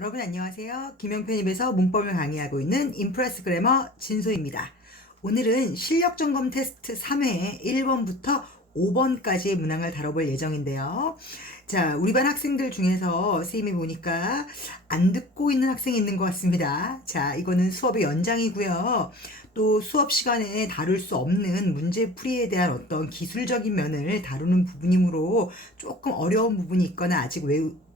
여러분 안녕하세요. 김영편입에서 문법을 강의하고 있는 임프레스 그래머 진소입니다. 오늘은 실력점검 테스트 3회 1번부터 5번까지의 문항을 다뤄볼 예정인데요. 자, 우리 반 학생들 중에서 선생님이 보니까 안 듣고 있는 학생이 있는 것 같습니다. 자, 이거는 수업의 연장이고요. 또 수업 시간에 다룰 수 없는 문제풀이에 대한 어떤 기술적인 면을 다루는 부분이므로 조금 어려운 부분이 있거나 아직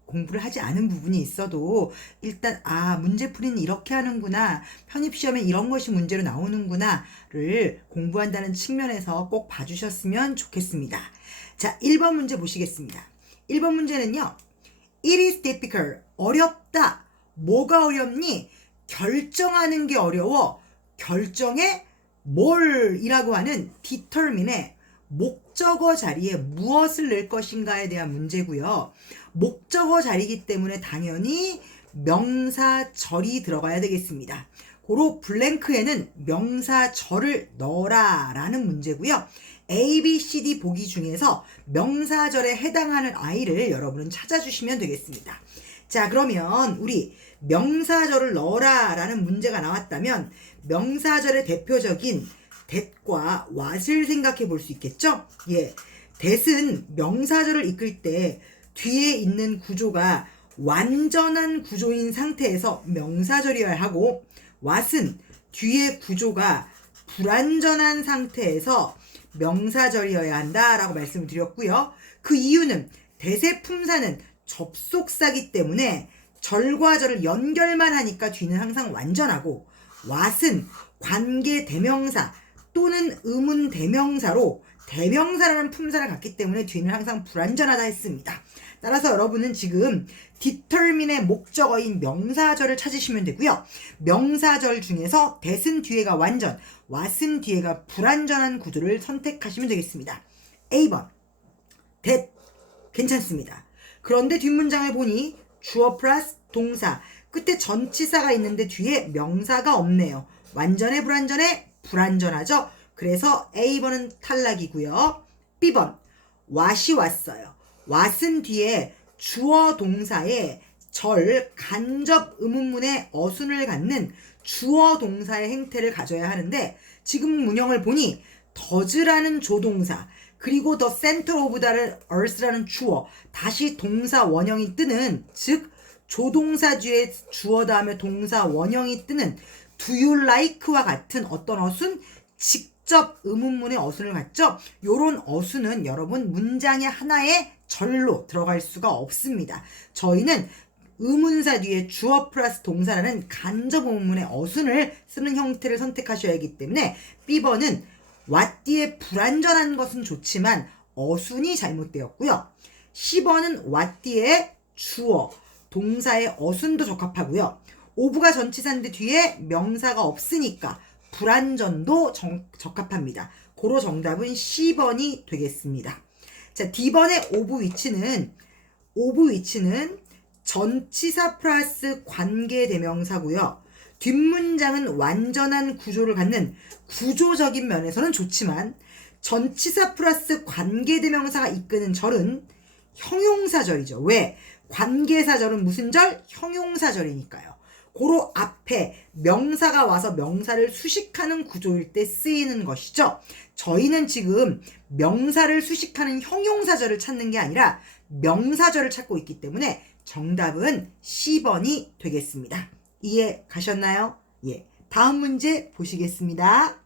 공부를 하지 않은 부분이 있어도 일단 문제풀이는 이렇게 하는구나, 편입시험에 이런 것이 문제로 나오는구나를 공부한다는 측면에서 꼭 봐주셨으면 좋겠습니다. 자, 1번 문제 보시겠습니다. 1번 문제는요, It is difficult. 어렵다. 뭐가 어렵니? 결정하는 게 어려워. 결정에 뭘이라고 하는 determine의 목적어 자리에 무엇을 넣을 것인가에 대한 문제고요. 목적어 자리이기 때문에 당연히 명사절이 들어가야 되겠습니다. 고로 블랭크에는 명사절을 넣어라 라는 문제고요. A, B, C, D 보기 중에서 명사절에 해당하는 아이를 여러분은 찾아주시면 되겠습니다. 자, 그러면 우리 명사절을 넣어라 라는 문제가 나왔다면 명사절의 대표적인 that과 what을 생각해 볼 수 있겠죠? 예. that은 명사절을 이끌 때 뒤에 있는 구조가 완전한 구조인 상태에서 명사절이어야 하고, what은 뒤에 구조가 불완전한 상태에서 명사절이어야 한다라고 말씀을 드렸고요. 그 이유는 that의 품사는 접속사기 때문에 절과 절을 연결만 하니까 뒤는 항상 완전하고, what은 관계 대명사 또는 의문 대명사로 대명사라는 품사를 갖기 때문에 뒤는 항상 불완전하다 했습니다. 따라서 여러분은 지금 determine의 목적어인 명사절을 찾으시면 되고요. 명사절 중에서 that은 뒤에가 완전, what은 뒤에가 불완전한 구조를 선택하시면 되겠습니다. A번 that 괜찮습니다. 그런데 뒷문장을 보니 주어 플러스 동사, 끝에 전치사가 있는데 뒤에 명사가 없네요. 완전해 불완전해? 불완전하죠. 그래서 A번은 탈락이고요. B번 what이 왔어요. what은 뒤에 주어 동사의 절, 간접 의문문의 어순을 갖는 주어 동사의 행태를 가져야 하는데, 지금 문형을 보니 does라는 조동사, 그리고 the center of the earth라는 주어, 다시 동사 원형이 뜨는, 즉 조동사 뒤에 주어 다음에 동사 원형이 뜨는 do you like와 같은 어떤 어순? 직접 의문문의 어순을 갖죠? 요런 어순은 여러분 문장의 하나의 절로 들어갈 수가 없습니다. 저희는 의문사 뒤에 주어 플러스 동사라는 간접 의문문의 어순을 쓰는 형태를 선택하셔야 하기 때문에 B번은 what 뒤에 불완전한 것은 좋지만 어순이 잘못되었고요. C번은 what 뒤에 주어, 동사의 어순도 적합하고요. 오브가 전치사인데 뒤에 명사가 없으니까 불완전도 적합합니다. 고로 정답은 C번이 되겠습니다. 자, D번의 오브 위치는 전치사 플러스 관계대명사고요. 뒷문장은 완전한 구조를 갖는 구조적인 면에서는 좋지만 전치사 플러스 관계대명사가 이끄는 절은 형용사절이죠. 왜? 관계사절은 무슨 절? 형용사절이니까요. 고로 앞에 명사가 와서 명사를 수식하는 구조일 때 쓰이는 것이죠. 저희는 지금 명사를 수식하는 형용사절을 찾는 게 아니라 명사절을 찾고 있기 때문에 정답은 C번이 되겠습니다. 이해 가셨나요? 예. 다음 문제 보시겠습니다.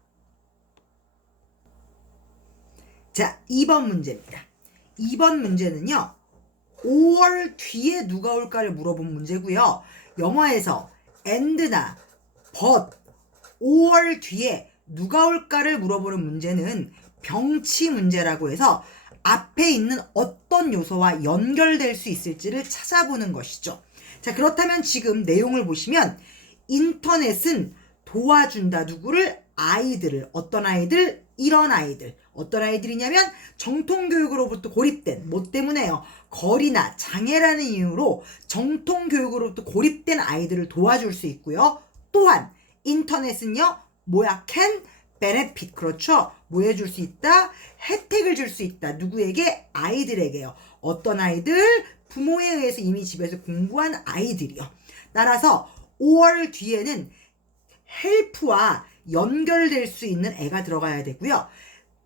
자, 2번 문제입니다. 2번 문제는요, 5월 뒤에 누가 올까를 물어본 문제고요. 영어에서 and나 but, 5월 뒤에 누가 올까를 물어보는 문제는 병치 문제라고 해서 앞에 있는 어떤 요소와 연결될 수 있을지를 찾아보는 것이죠. 자, 그렇다면 지금 내용을 보시면 인터넷은 도와준다. 누구를? 아이들을. 어떤 아이들? 이런 아이들. 어떤 아이들이냐면 정통교육으로부터 고립된, 뭐 때문에요? 거리나 장애라는 이유로 정통교육으로부터 고립된 아이들을 도와줄 수 있고요. 또한 인터넷은요, 뭐야? can benefit. 그렇죠? 뭐 해줄 수 있다? 혜택을 줄 수 있다. 누구에게? 아이들에게요. 어떤 아이들? 부모에 의해서 이미 집에서 공부한 아이들이요. 따라서 or 뒤에는 help와 연결될 수 있는 애가 들어가야 되고요.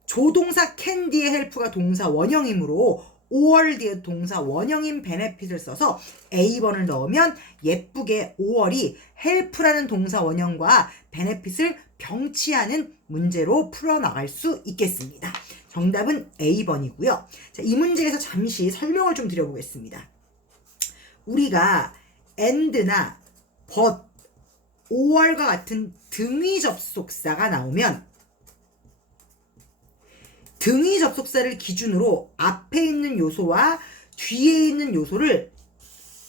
조동사 can 뒤에 help가 동사 원형이므로 or 뒤에 동사 원형인 benefit을 써서 A번을 넣으면 예쁘게 or이 help라는 동사 원형과 benefit을 병치하는 문제로 풀어나갈 수 있겠습니다. 정답은 A번이고요. 자, 이 문제에서 잠시 설명을 좀 드려보겠습니다. 우리가 and나 but, or과 같은 등위 접속사가 나오면 등위 접속사를 기준으로 앞에 있는 요소와 뒤에 있는 요소를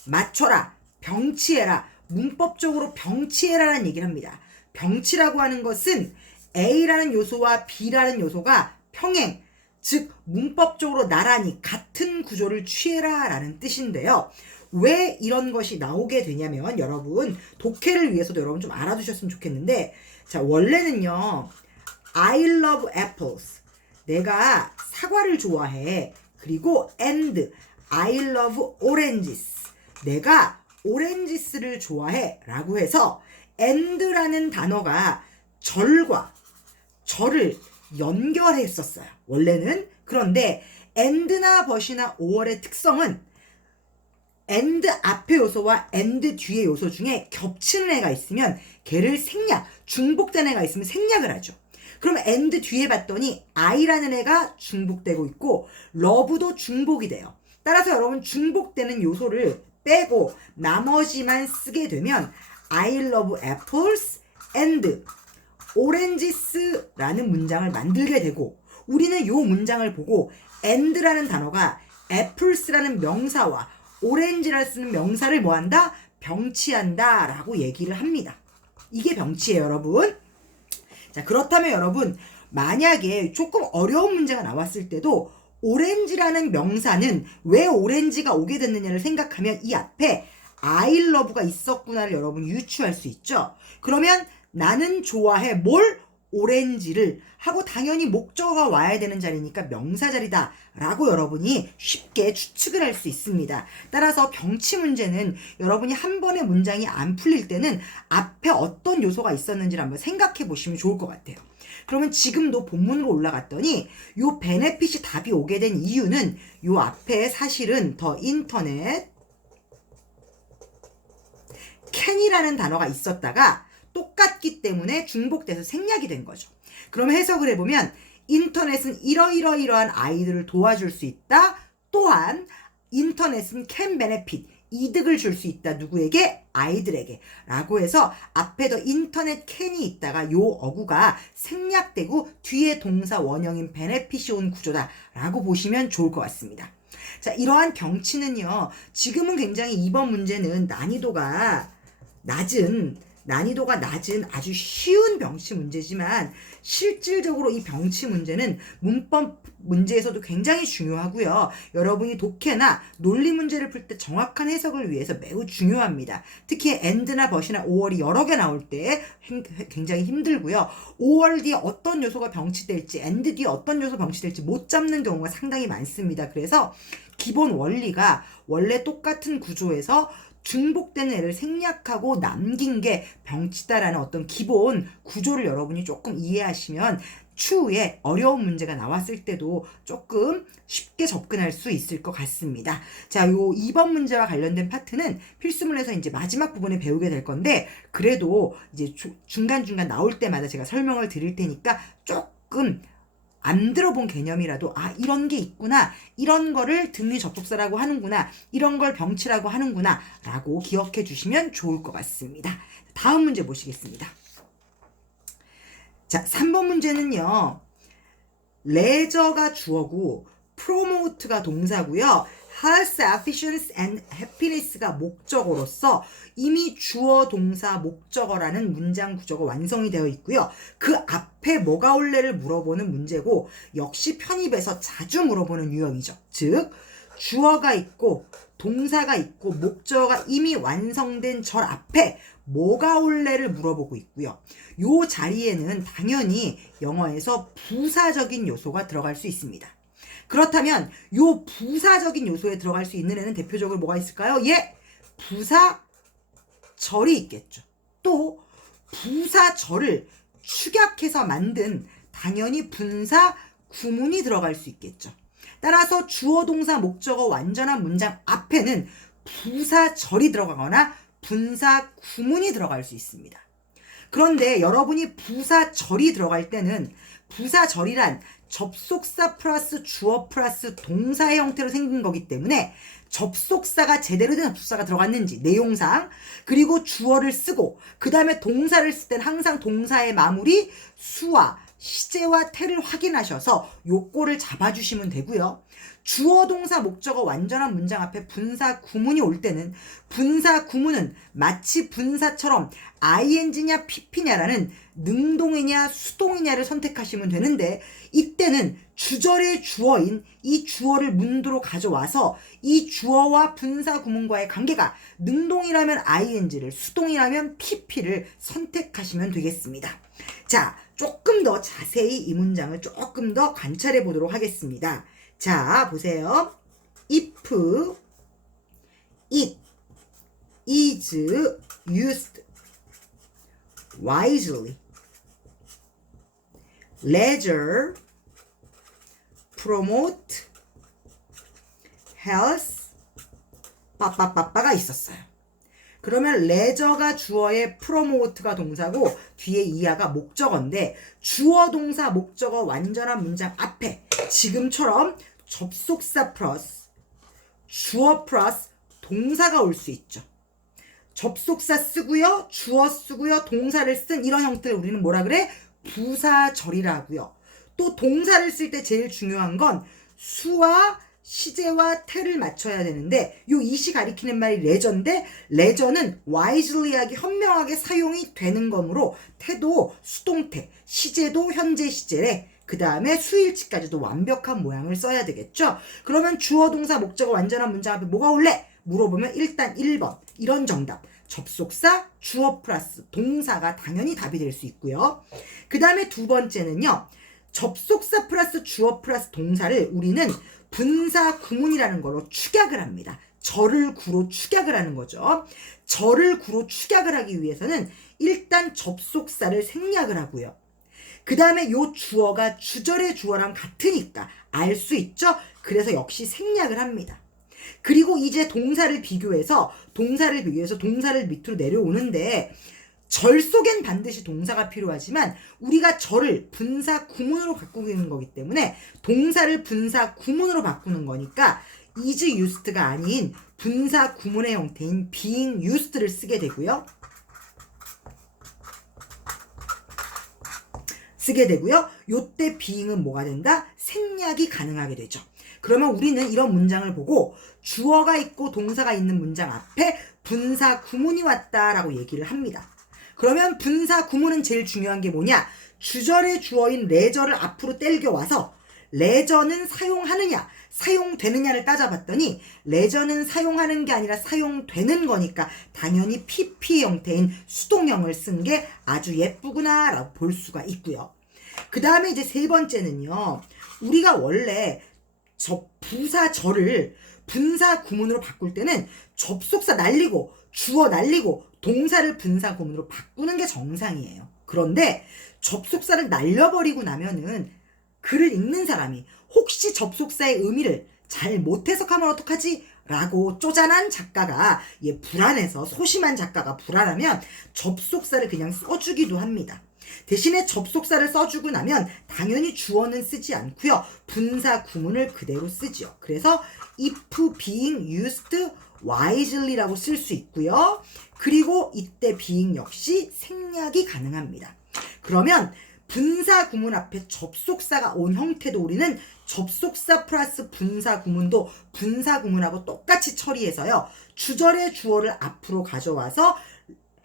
맞춰라, 병치해라, 문법적으로 병치해라라는 얘기를 합니다. 병치라고 하는 것은 A라는 요소와 B라는 요소가 평행, 즉 문법적으로 나란히 같은 구조를 취해라 라는 뜻인데요. 왜 이런 것이 나오게 되냐면 여러분 독해를 위해서도 여러분 좀 알아두셨으면 좋겠는데, 자, 원래는요 I love apples, 내가 사과를 좋아해. 그리고 and I love oranges, 내가 oranges를 좋아해 라고 해서 and라는 단어가 절과 절을 연결했었어요 원래는. 그런데 and나 but이나 or의 특성은 and 앞의 요소와 and 뒤의 요소 중에 겹치는 애가 있으면 걔를 생략, 중복된 애가 있으면 생략을 하죠. 그러면 and 뒤에 봤더니 I라는 애가 중복되고 있고 love도 중복이 돼요. 따라서 여러분 중복되는 요소를 빼고 나머지만 쓰게 되면 I love apples and oranges 라는 문장을 만들게 되고, 우리는 이 문장을 보고 and라는 단어가 apples라는 명사와 orange라는 명사를 뭐한다? 병치한다 라고 얘기를 합니다. 이게 병치예요 여러분. 자, 그렇다면 여러분 만약에 조금 어려운 문제가 나왔을 때도 오렌지라는 명사는 왜 오렌지가 오게 됐느냐를 생각하면 이 앞에 I love가 있었구나를 여러분 유추할 수 있죠. 그러면 나는 좋아해 뭘? 오렌지를 하고 당연히 목적어가 와야 되는 자리니까 명사 자리다 라고 여러분이 쉽게 추측을 할 수 있습니다. 따라서 병치 문제는 여러분이 한 번의 문장이 안 풀릴 때는 앞에 어떤 요소가 있었는지를 한번 생각해 보시면 좋을 것 같아요. 그러면 지금도 본문으로 올라갔더니 요 베네핏이 답이 오게 된 이유는 요 앞에 사실은 더 인터넷 can이라는 단어가 있었다가 똑같기 때문에 중복돼서 생략이 된 거죠. 그럼 해석을 해보면 인터넷은 이러이러이러한 아이들을 도와줄 수 있다. 또한 인터넷은 can benefit, 이득을 줄 수 있다. 누구에게? 아이들에게. 라고 해서 앞에 더 인터넷 can이 있다가 요 어구가 생략되고 뒤에 동사 원형인 benefit이 온 구조다 라고 보시면 좋을 것 같습니다. 자, 이러한 병치는요, 지금은 굉장히 이번 문제는 난이도가 낮은 아주 쉬운 병치 문제지만 실질적으로 이 병치 문제는 문법 문제에서도 굉장히 중요하고요. 여러분이 독해나 논리 문제를 풀 때 정확한 해석을 위해서 매우 중요합니다. 특히 and나 but이나 or이 여러 개 나올 때 굉장히 힘들고요. or 뒤에 어떤 요소가 병치될지, and 뒤에 어떤 요소가 병치될지 못 잡는 경우가 상당히 많습니다. 그래서 기본 원리가 원래 똑같은 구조에서 중복된 애를 생략하고 남긴 게 병치다라는 어떤 기본 구조를 여러분이 조금 이해하시면 추후에 어려운 문제가 나왔을 때도 조금 쉽게 접근할 수 있을 것 같습니다. 자, 요 2번 문제와 관련된 파트는 필수문에서 이제 마지막 부분에 배우게 될 건데, 그래도 이제 중간중간 나올 때마다 제가 설명을 드릴 테니까 조금 안 들어본 개념이라도 이런 게 있구나, 이런 거를 등위 접속사라고 하는구나, 이런 걸 병치라고 하는구나 라고 기억해 주시면 좋을 것 같습니다. 다음 문제 보시겠습니다. 자, 3번 문제는요, 레저가 주어고 promote가 동사고요, health, efficiency and happiness가 목적어로서 이미 주어, 동사, 목적어라는 문장 구조가 완성이 되어 있고요. 그 앞에 뭐가 올래를 물어보는 문제고, 역시 편입에서 자주 물어보는 유형이죠. 즉 주어가 있고 동사가 있고 목적어가 이미 완성된 절 앞에 뭐가 올래를 물어보고 있고요. 요 자리에는 당연히 영어에서 부사적인 요소가 들어갈 수 있습니다. 그렇다면 요 부사적인 요소에 들어갈 수 있는 애는 대표적으로 뭐가 있을까요? 예, 부사 절이 있겠죠. 또 부사절을 축약해서 만든 당연히 분사 구문이 들어갈 수 있겠죠. 따라서 주어 동사 목적어 완전한 문장 앞에는 부사절이 들어가거나 분사 구문이 들어갈 수 있습니다. 그런데 여러분이 부사절이 들어갈 때는 부사절이란 접속사 플러스 주어 플러스 동사의 형태로 생긴 거기 때문에 접속사가 제대로 된 접속사가 들어갔는지 내용상, 그리고 주어를 쓰고 그 다음에 동사를 쓸 때는 항상 동사의 마무리 수와 시제와 태를 확인하셔서 요거를 잡아주시면 되고요. 주어 동사 목적어 완전한 문장 앞에 분사 구문이 올 때는 분사 구문은 마치 분사처럼 ing냐 pp냐라는 능동이냐 수동이냐를 선택하시면 되는데, 이때는 주절의 주어인 이 주어를 문두로 가져와서 이 주어와 분사 구문과의 관계가 능동이라면 ing를, 수동이라면 pp를 선택하시면 되겠습니다. 자, 조금 더 자세히 이 문장을 조금 더 관찰해 보도록 하겠습니다. 자, 보세요. If it is used wisely, leisure, promote, health, 빠빠빠빠가 있었어요. 그러면 레저가 주어에 promote가 동사고 뒤에 이하가 목적어인데, 주어 동사 목적어 완전한 문장 앞에 지금처럼 접속사 플러스 주어 플러스 동사가 올 수 있죠. 접속사 쓰고요, 주어 쓰고요, 동사를 쓴 이런 형태를 우리는 뭐라 그래? 부사절이라고요. 또 동사를 쓸 때 제일 중요한 건 수와 시제와 태를 맞춰야 되는데, 요 이시 가리키는 말이 레저인데, 레저는 wisely하게 현명하게 사용이 되는 거므로 태도 수동태, 시제도 현재 시제래, 그 다음에 수일치까지도 완벽한 모양을 써야 되겠죠. 그러면 주어 동사 목적어 완전한 문장 앞에 뭐가 올래? 물어보면 일단 1번 이런 정답, 접속사 주어 플러스 동사가 당연히 답이 될 수 있고요. 그 다음에 두 번째는요, 접속사 플러스 주어 플러스 동사를 우리는 분사 구문이라는 걸로 축약을 합니다. 절을 구로 축약을 하는 거죠. 절을 구로 축약을 하기 위해서는 일단 접속사를 생략을 하고요. 그 다음에 요 주어가 주절의 주어랑 같으니까 알 수 있죠? 그래서 역시 생략을 합니다. 그리고 이제 동사를 비교해서 동사를 밑으로 내려오는데, 절 속엔 반드시 동사가 필요하지만 우리가 절을 분사 구문으로 바꾸는 거기 때문에 동사를 분사 구문으로 바꾸는 거니까 is used가 아닌 분사 구문의 형태인 being used를 쓰게 되고요. 요때 being은 뭐가 된다? 생략이 가능하게 되죠. 그러면 우리는 이런 문장을 보고 주어가 있고 동사가 있는 문장 앞에 분사 구문이 왔다라고 얘기를 합니다. 그러면 분사 구문은 제일 중요한 게 뭐냐? 주절의 주어인 레저를 앞으로 땡겨와서 레저는 사용하느냐, 사용되느냐를 따져봤더니 레저는 사용하는 게 아니라 사용되는 거니까 당연히 PP 형태인 수동형을 쓴 게 아주 예쁘구나 라고 볼 수가 있고요. 그 다음에 이제 세 번째는요, 우리가 원래 부사절을 분사 구문으로 바꿀 때는 접속사 날리고 주어 날리고 동사를 분사 구문으로 바꾸는 게 정상이에요. 그런데 접속사를 날려버리고 나면은 글을 읽는 사람이 혹시 접속사의 의미를 잘 못 해석하면 어떡하지? 라고 쪼잔한 작가가 불안해서, 소심한 작가가 불안하면 접속사를 그냥 써주기도 합니다. 대신에 접속사를 써주고 나면 당연히 주어는 쓰지 않고요, 분사 구문을 그대로 쓰죠. 그래서 if being used wisely라고 쓸 수 있고요. 그리고 이때 being 역시 생략이 가능합니다. 그러면 분사 구문 앞에 접속사가 온 형태도 우리는 접속사 플러스 분사 구문도 분사 구문하고 똑같이 처리해서요, 주절의 주어를 앞으로 가져와서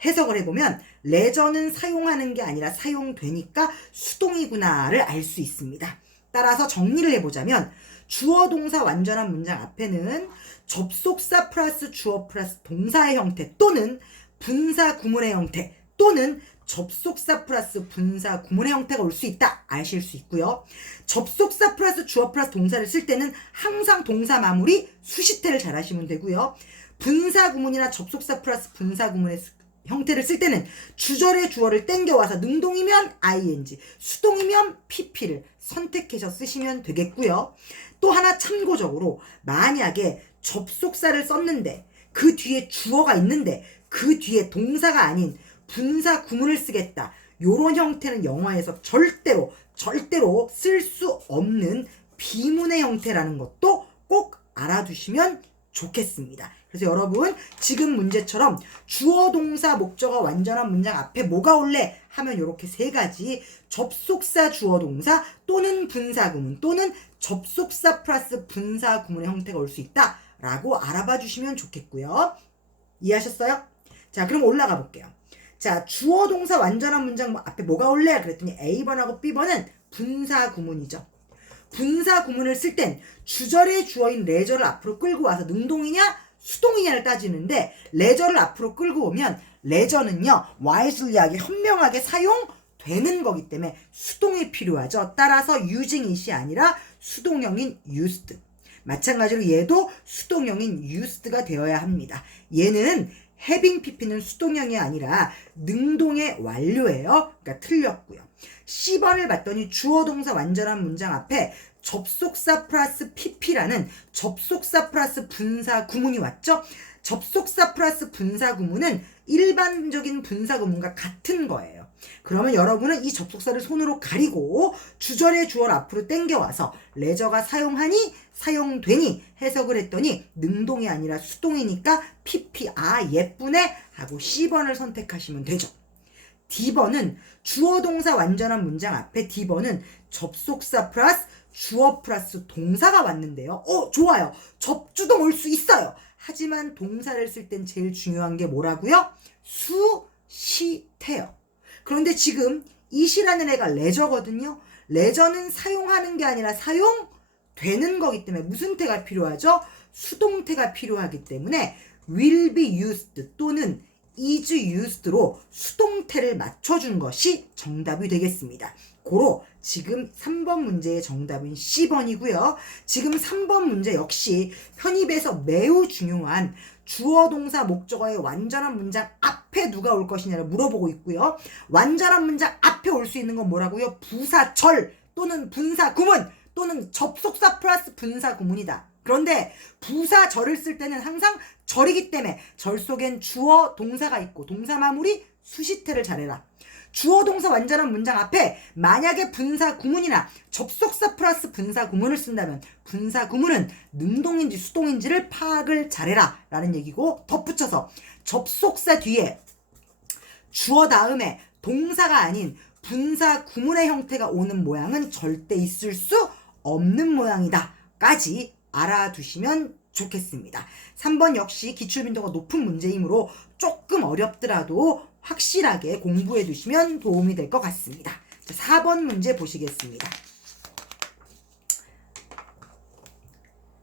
해석을 해보면 레저는 사용하는 게 아니라 사용되니까 수동이구나를 알 수 있습니다. 따라서 정리를 해보자면 주어 동사 완전한 문장 앞에는 접속사 플러스 주어 플러스 동사의 형태 또는 분사 구문의 형태 또는 접속사 플러스 분사 구문의 형태가 올 수 있다 아실 수 있고요. 접속사 플러스 주어 플러스 동사를 쓸 때는 항상 동사 마무리 수시태를 잘 하시면 되고요. 분사 구문이나 접속사 플러스 분사 구문의 형태를 쓸 때는 주절의 주어를 땡겨와서 능동이면 ing, 수동이면 pp를 선택해서 쓰시면 되겠고요. 또 하나 참고적으로 만약에 접속사를 썼는데 그 뒤에 주어가 있는데 그 뒤에 동사가 아닌 분사 구문을 쓰겠다. 요런 형태는 영어에서 절대로 쓸 수 없는 비문의 형태라는 것도 꼭 알아두시면 좋겠습니다. 그래서 여러분 지금 문제처럼 주어 동사 목적어 완전한 문장 앞에 뭐가 올래 하면 이렇게 세 가지 접속사 주어 동사 또는 분사 구문 또는 접속사 플러스 분사 구문의 형태가 올 수 있다 라고 알아봐 주시면 좋겠고요. 이해하셨어요? 자, 그럼 올라가 볼게요. 자, 주어 동사 완전한 문장 앞에 뭐가 올래 그랬더니 A번하고 B번은 분사 구문이죠. 분사 구문을 쓸 땐 주절의 주어인 레저를 앞으로 끌고 와서 능동이냐 수동이냐를 따지는데 레저를 앞으로 끌고 오면 레저는요 wisely하게 현명하게 사용되는 거기 때문에 수동이 필요하죠. 따라서 using it이 아니라 수동형인 used. 마찬가지로 얘도 수동형인 used가 되어야 합니다. 얘는 having pp는 수동형이 아니라 능동의 완료예요. 그러니까 틀렸고요. C번을 봤더니 주어 동사 완전한 문장 앞에 접속사 플러스 pp라는 접속사 플러스 분사 구문이 왔죠. 접속사 플러스 분사 구문은 일반적인 분사 구문과 같은 거예요. 그러면 여러분은 이 접속사를 손으로 가리고 주절의 주어를 앞으로 땡겨와서 레저가 사용하니 사용되니 해석을 했더니 능동이 아니라 수동이니까 pp 예쁘네 하고 C번을 선택하시면 되죠. D번은 주어 동사 완전한 문장 앞에 D번은 접속사 플러스 주어 플러스 동사가 왔는데요. 좋아요. 접주동 올 수 있어요. 하지만 동사를 쓸 땐 제일 중요한 게 뭐라고요? 수, 시, 태요. 그런데 지금 it이라는 애가 레저거든요. 레저는 사용하는 게 아니라 사용되는 거기 때문에 무슨 태가 필요하죠? 수동태가 필요하기 때문에 will be used 또는 is used로 수동태를 맞춰준 것이 정답이 되겠습니다. 고로 지금 3번 문제의 정답은 C번이고요. 지금 3번 문제 역시 편입에서 매우 중요한 주어 동사 목적어의 완전한 문장 앞에 누가 올 것이냐를 물어보고 있고요. 완전한 문장 앞에 올 수 있는 건 뭐라고요? 부사절 또는 분사 구문 또는 접속사 플러스 분사 구문이다. 그런데 부사절을 쓸 때는 항상 절이기 때문에 절 속엔 주어 동사가 있고 동사 마무리 수시태를 잘해라. 주어 동사 완전한 문장 앞에 만약에 분사 구문이나 접속사 플러스 분사 구문을 쓴다면 분사 구문은 능동인지 수동인지를 파악을 잘해라 라는 얘기고, 덧붙여서 접속사 뒤에 주어 다음에 동사가 아닌 분사 구문의 형태가 오는 모양은 절대 있을 수 없는 모양이다 까지 알아두시면 좋겠습니다. 3번 역시 기출빈도가 높은 문제이므로 조금 어렵더라도 확실하게 공부해 두시면 도움이 될 것 같습니다. 자, 4번 문제 보시겠습니다.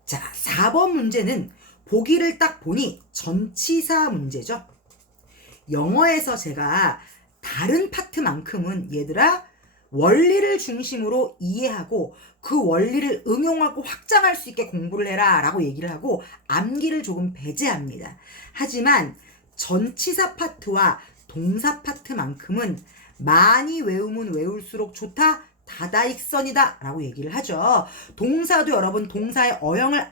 자, 4번 문제는 보기를 딱 보니 전치사 문제죠. 영어에서 제가 다른 파트만큼은 얘들아 원리를 중심으로 이해하고 그 원리를 응용하고 확장할 수 있게 공부를 해라 라고 얘기를 하고 암기를 조금 배제합니다. 하지만 전치사 파트와 동사 파트만큼은 많이 외우면 외울수록 좋다, 다다익선이다 라고 얘기를 하죠. 동사도 여러분 동사의 어형을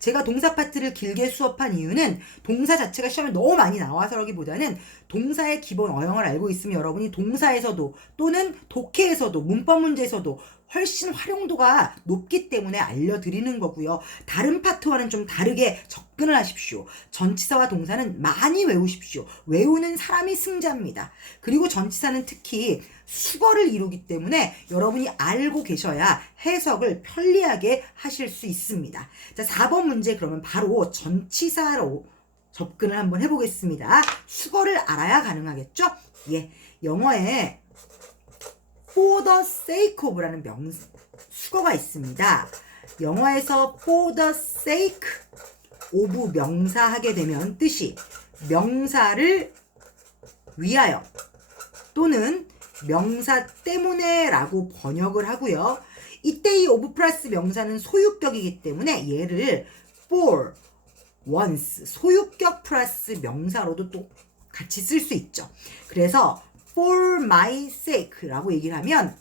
제가 동사 파트를 길게 수업한 이유는 동사 자체가 시험에 너무 많이 나와서라기보다는 동사의 기본 어형을 알고 있으면 여러분이 동사에서도 또는 독해에서도 문법 문제에서도 훨씬 활용도가 높기 때문에 알려드리는 거고요. 다른 파트와는 좀 다르게 접근을 하십시오. 전치사와 동사는 많이 외우십시오. 외우는 사람이 승자입니다. 그리고 전치사는 특히 수거를 이루기 때문에 여러분이 알고 계셔야 해석을 편리하게 하실 수 있습니다. 자, 4번 문제 그러면 바로 전치사로 접근을 한번 해보겠습니다. 수거를 알아야 가능하겠죠? 예, 영어에 for the sake of라는 수거가 있습니다. 영어에서 for the sake of 명사 하게 되면 뜻이 명사를 위하여 또는 명사 때문에 라고 번역을 하고요. 이때 이 of 플러스 명사는 소유격이기 때문에 얘를 for, once, 소유격 플러스 명사로도 또 같이 쓸 수 있죠. 그래서 for my sake 라고 얘기를 하면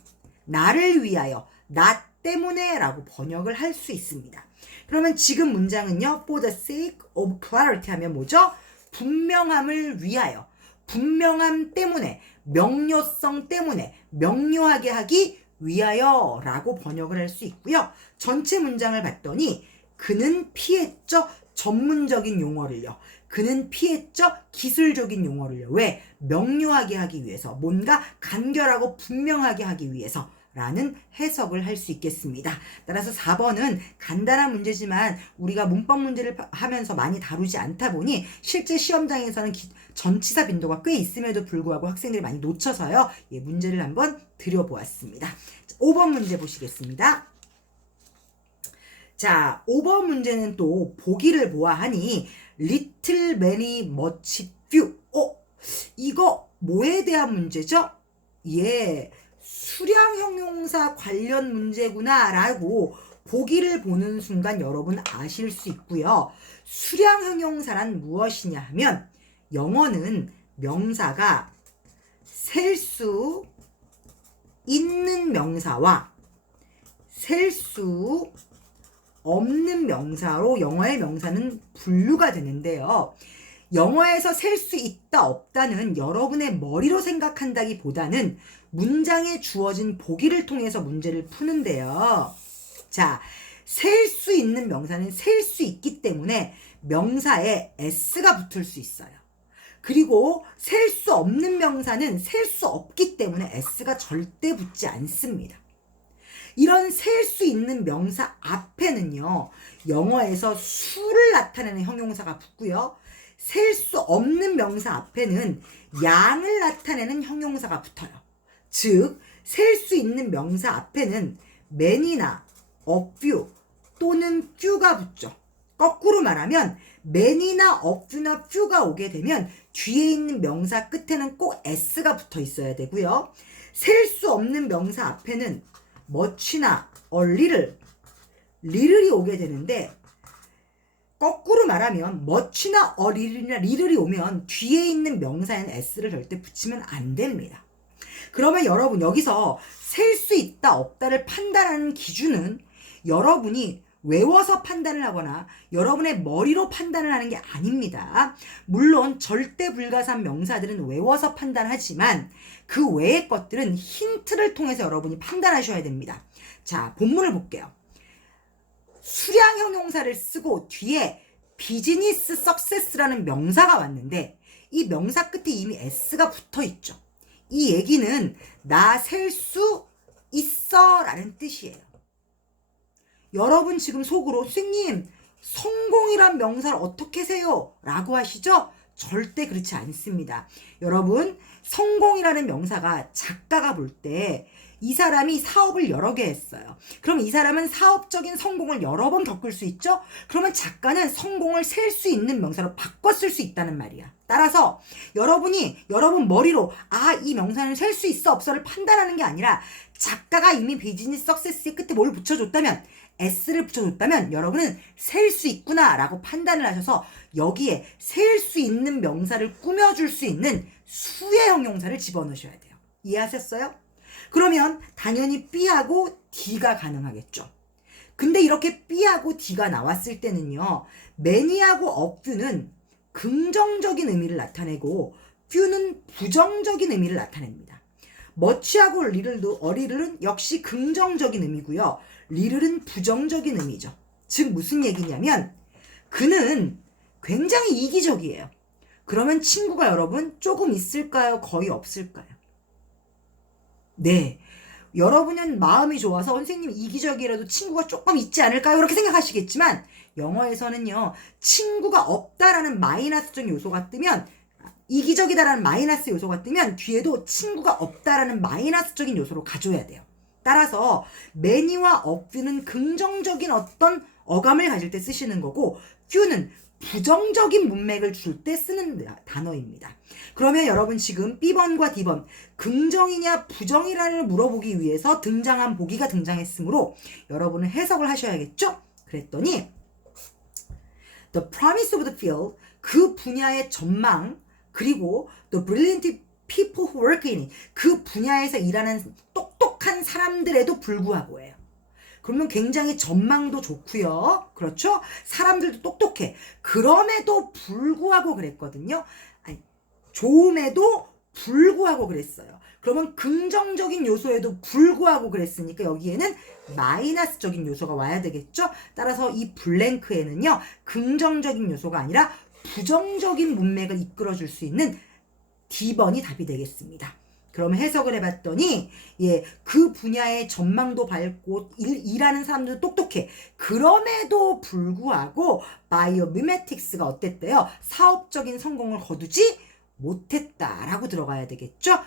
나를 위하여, 나 때문에 라고 번역을 할 수 있습니다. 그러면 지금 문장은요, for the sake of clarity 하면 뭐죠? 분명함을 위하여, 분명함 때문에, 명료성 때문에, 명료하게 하기 위하여 라고 번역을 할 수 있고요. 전체 문장을 봤더니 그는 피했죠? 전문적인 용어를요. 그는 피했죠? 기술적인 용어를요. 왜? 명료하게 하기 위해서, 뭔가 간결하고 분명하게 하기 위해서 라는 해석을 할 수 있겠습니다. 따라서 4번은 간단한 문제지만 우리가 문법 문제를 하면서 많이 다루지 않다 보니 실제 시험장에서는 전치사 빈도가 꽤 있음에도 불구하고 학생들이 많이 놓쳐서요. 예, 문제를 한번 드려보았습니다. 5번 문제 보시겠습니다. 자, 5번 문제는 또 보기를 보아하니 little, many, much, few. 이거 뭐에 대한 문제죠? 예, 수량 형용사 관련 문제구나 라고 보기를 보는 순간 여러분 아실 수 있고요. 수량 형용사란 무엇이냐 하면 영어는 명사가 셀 수 있는 명사와 셀 수 없는 명사로 영어의 명사는 분류가 되는데요. 영어에서 셀 수 있다 없다는 여러분의 머리로 생각한다기보다는 문장에 주어진 보기를 통해서 문제를 푸는데요. 자, 셀 수 있는 명사는 셀 수 있기 때문에 명사에 s가 붙을 수 있어요. 그리고 셀 수 없는 명사는 셀 수 없기 때문에 s가 절대 붙지 않습니다. 이런 셀 수 있는 명사 앞에는요, 영어에서 수를 나타내는 형용사가 붙고요. 셀 수 없는 명사 앞에는 양을 나타내는 형용사가 붙어요. 즉, 셀 수 있는 명사 앞에는 man이나 a few 또는 few가 붙죠. 거꾸로 말하면 man이나 a few나 few가 오게 되면 뒤에 있는 명사 끝에는 꼭 s가 붙어 있어야 되고요. 셀 수 없는 명사 앞에는 much나 a little이 오게 되는데 거꾸로 말하면 much나 a little이 오면 뒤에 있는 명사에는 s를 절대 붙이면 안 됩니다. 그러면 여러분 여기서 셀 수 있다 없다를 판단하는 기준은 여러분이 외워서 판단을 하거나 여러분의 머리로 판단을 하는 게 아닙니다. 물론 절대 불가산 명사들은 외워서 판단하지만 그 외의 것들은 힌트를 통해서 여러분이 판단하셔야 됩니다. 자, 본문을 볼게요. 수량 형용사를 쓰고 뒤에 비즈니스 석세스라는 명사가 왔는데 이 명사 끝에 이미 s가 붙어 있죠. 이 얘기는 나 셀 수 있어 라는 뜻이에요. 여러분 지금 속으로 선생님 성공이란 명사를 어떻게 세요? 라고 하시죠? 절대 그렇지 않습니다. 여러분 성공이라는 명사가 작가가 볼 때 이 사람이 사업을 여러 개 했어요. 그럼 이 사람은 사업적인 성공을 여러 번 겪을 수 있죠? 그러면 작가는 성공을 셀 수 있는 명사로 바꿔 쓸 수 있다는 말이야. 따라서 여러분이 여러분 머리로 이 명사는 셀 수 있어 없어를 판단하는 게 아니라 작가가 이미 비즈니스 석세스의 끝에 뭘 붙여줬다면 s를 붙여줬다면 여러분은 셀 수 있구나 라고 판단을 하셔서 여기에 셀 수 있는 명사를 꾸며줄 수 있는 수의 형용사를 집어넣으셔야 돼요. 이해하셨어요? 그러면 당연히 B하고 D가 가능하겠죠. 근데 이렇게 B하고 D가 나왔을 때는요, many하고 a few는 긍정적인 의미를 나타내고 few는 부정적인 의미를 나타냅니다. much하고 little은 역시 긍정적인 의미고요. little은 부정적인 의미죠. 즉 무슨 얘기냐면 그는 굉장히 이기적이에요. 그러면 친구가 여러분 조금 있을까요? 거의 없을까요? 네. 여러분은 마음이 좋아서 선생님 이기적이라도 친구가 조금 있지 않을까요? 이렇게 생각하시겠지만 영어에서는요. 친구가 없다라는 마이너스적 요소가 뜨면 이기적이다라는 마이너스 요소가 뜨면 뒤에도 친구가 없다라는 마이너스적인 요소로 가져야 돼요. 따라서 many와 a few는 긍정적인 어떤 어감을 가질 때 쓰시는 거고 few는 부정적인 문맥을 줄 때 쓰는 단어입니다. 그러면 여러분 지금 B번과 D번 긍정이냐 부정이냐를 물어보기 위해서 등장한 보기가 등장했으므로 여러분은 해석을 하셔야겠죠? 그랬더니 The promise of the field, 그 분야의 전망, 그리고 the brilliant people who work in it. 그 분야에서 일하는 똑똑한 사람들에도 불구하고예요. 그러면 굉장히 전망도 좋고요. 그렇죠? 사람들도 똑똑해. 그럼에도 불구하고 그랬거든요. 아니, 좋음에도 불구하고 그랬어요. 그러면 긍정적인 요소에도 불구하고 그랬으니까 여기에는 마이너스적인 요소가 와야 되겠죠? 따라서 이 블랭크에는요, 긍정적인 요소가 아니라 부정적인 문맥을 이끌어줄 수 있는 D번이 답이 되겠습니다. 그럼 해석을 해봤더니 그 분야의 전망도 밝고 일하는 사람들도 똑똑해. 그럼에도 불구하고 바이오미메틱스가 어땠대요? 사업적인 성공을 거두지 못했다라고 들어가야 되겠죠?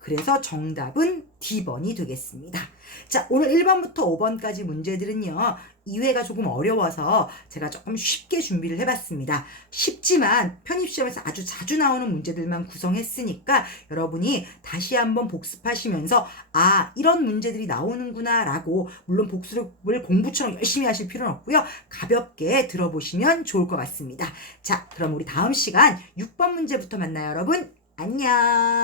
그래서 정답은 D번이 되겠습니다. 자, 오늘 1번부터 5번까지 문제들은요, 2회가 조금 어려워서 제가 조금 쉽게 준비를 해봤습니다. 쉽지만 편입시험에서 아주 자주 나오는 문제들만 구성했으니까 여러분이 다시 한번 복습하시면서 이런 문제들이 나오는구나 라고, 물론 복습을 공부처럼 열심히 하실 필요는 없고요. 가볍게 들어보시면 좋을 것 같습니다. 자, 그럼 우리 다음 시간 6번 문제부터 만나요, 여러분. 안녕.